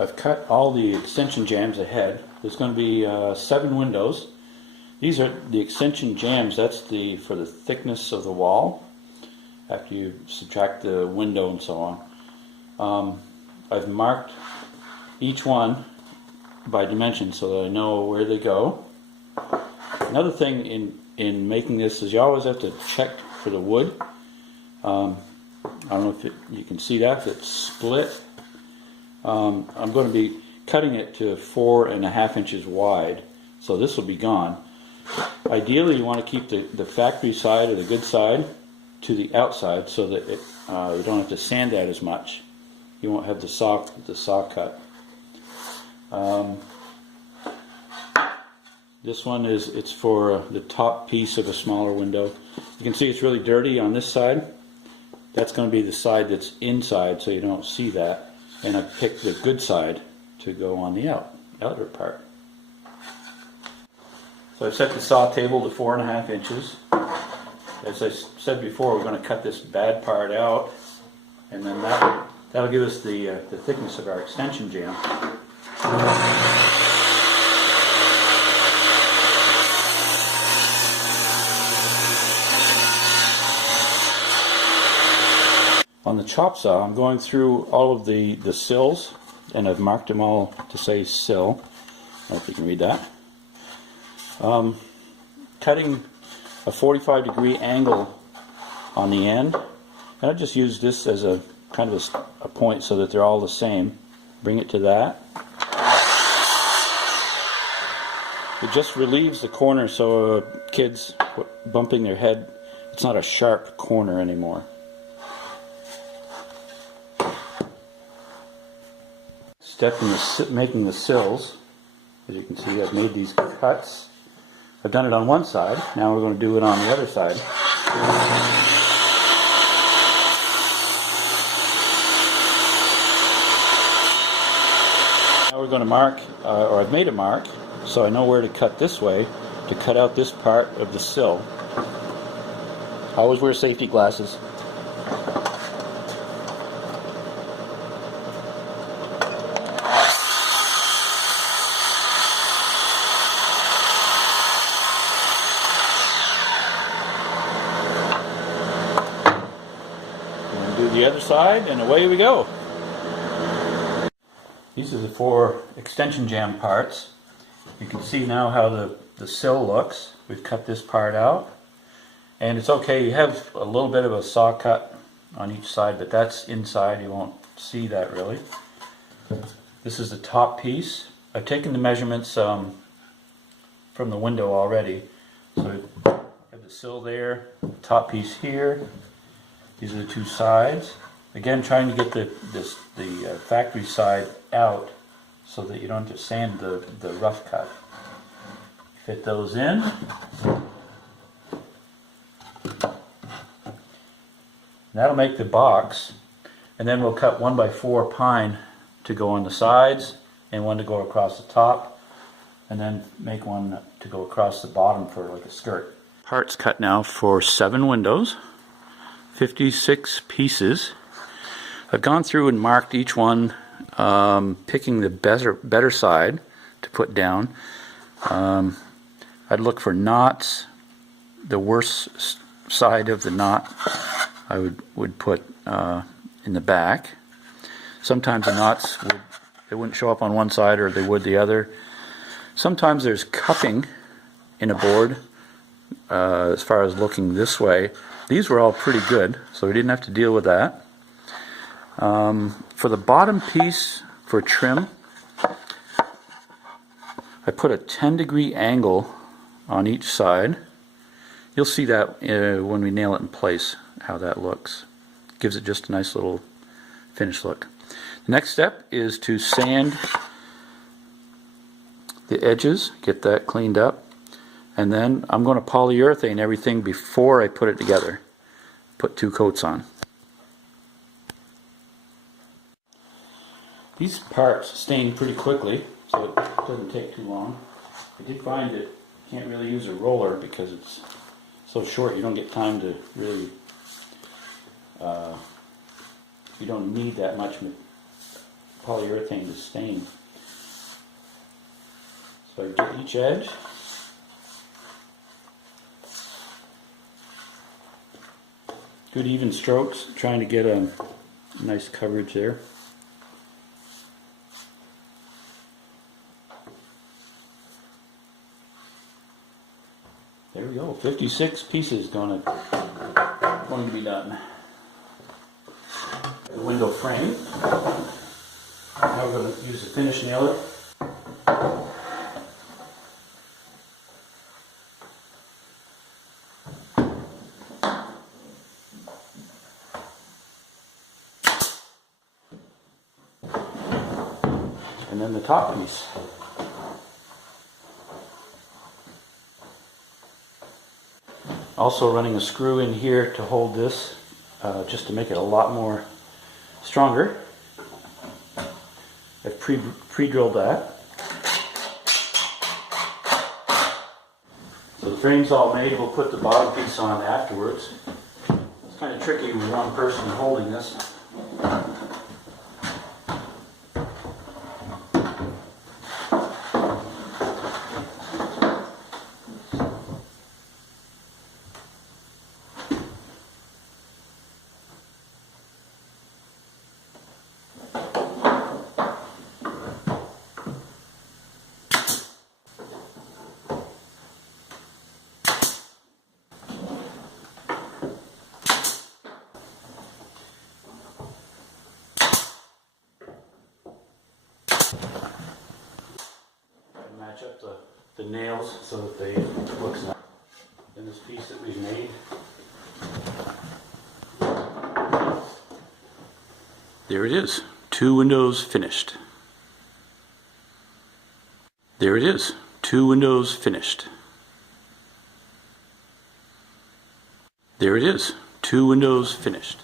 I've cut all the extension jambs ahead. There's going to be 7 windows. These are the extension jambs. That's for the thickness of the wall after you subtract the window and so on. I've marked each one by dimension so that I know where they go. Another thing in making this is you always have to check for the wood. I don't know if you can see that, it's split. I'm going to be cutting it to 4.5 inches wide, so this will be gone. Ideally you want to keep the factory side or the good side to the outside so that you don't have to sand that as much. You won't have the saw cut. This one it's for the top piece of a smaller window. You can see it's really dirty on this side. That's going to be the side that's inside, so you don't see that. And I picked the good side to go on the outer part. So I've set the saw table to 4.5 inches. As I said before, we're going to cut this bad part out, and then that'll give us the thickness of our extension jamb. On the chop saw, I'm going through all of the sills, and I've marked them all to say sill. I don't know if you can read that. Cutting a 45-degree angle on the end, and I just use this as a kind of a point so that they're all the same. Bring it to that. It just relieves the corner so kids bumping their head, it's not a sharp corner anymore. Step in making the sills. As you can see, I've made these cuts. I've done it on one side. Now we're going to do it on the other side. Now we're going to mark, or I've made a mark, so I know where to cut this way to cut out this part of the sill. Always wear safety glasses. The other side, and away we go. These are the 4 extension jamb parts. You can see now how the sill looks. We've cut this part out, and it's okay, you have a little bit of a saw cut on each side, but that's inside, you won't see that really. This is the top piece. I've taken the measurements from the window already. So I have the sill there, the top piece here. These are the 2 sides. Again, trying to get the factory side out so that you don't have to sand the rough cut. Fit those in. That'll make the box, and then we'll cut 1x4 pine to go on the sides and one to go across the top, and then make one to go across the bottom for like a skirt. Parts cut now for 7 windows. 56 pieces. I've gone through and marked each one, picking the better side to put down. I'd look for knots. The worst side of the knot I would put in the back. Sometimes the knots they wouldn't show up on one side, or they would the other. Sometimes there's cupping in a board as far as looking this way. These were all pretty good, so we didn't have to deal with that. For the bottom piece for trim, I put a 10-degree angle on each side. You'll see that when we nail it in place, how that looks. Gives it just a nice little finished look. The next step is to sand the edges, get that cleaned up. And then I'm going to polyurethane everything before I put it together. Put 2 coats on. These parts stain pretty quickly, so it doesn't take too long. I did find that you can't really use a roller because it's so short you don't get time to really, you don't need that much polyurethane to stain. So I get each edge. Good even strokes, trying to get a nice coverage there. There we go, 56 pieces going to be done. The window frame. Now we're going to use the finish nailer. And then the top piece. Also running a screw in here to hold this, just to make it a lot more stronger. I've pre-drilled that. So the frame's all made, we'll put the bottom piece on afterwards. It's kind of tricky with one person holding this. Match up the nails so that they look nice. In this piece that we've made. There it is. 2 windows finished. There it is. 2 windows finished. There it is. 2 windows finished.